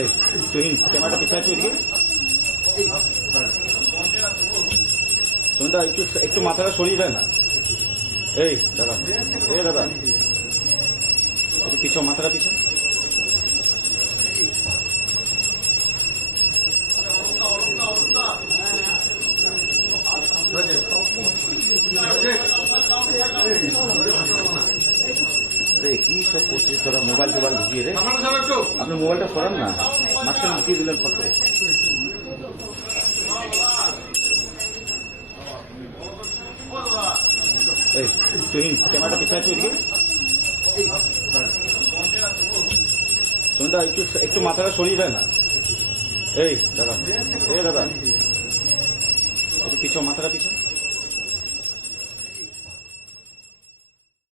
এই তুহিন ক্যামেরাটা পিছনে একটু এদিকে। তুমি তো একটু একটু মাথাটা সরিয়ে দেন। এই দাদা, এই দাদা একটু পিছন, মাথাটা পিছন। রে কি সব করছিস তোরা? মোবাইল টোবাইল ঢুকিয়ে রে, আপনি মোবাইলটা সরান না, মাঝখানে ঢুকিয়ে দিলেন ফটো। এই তুহিন ক্যামেরাটা পিছনে একটু এদিকে। তুমি তো একটু একটু মাথাটা সরিয়ে দেন। এই দাদা, এই দাদা একটু পিছন, মাথাটা পিছন।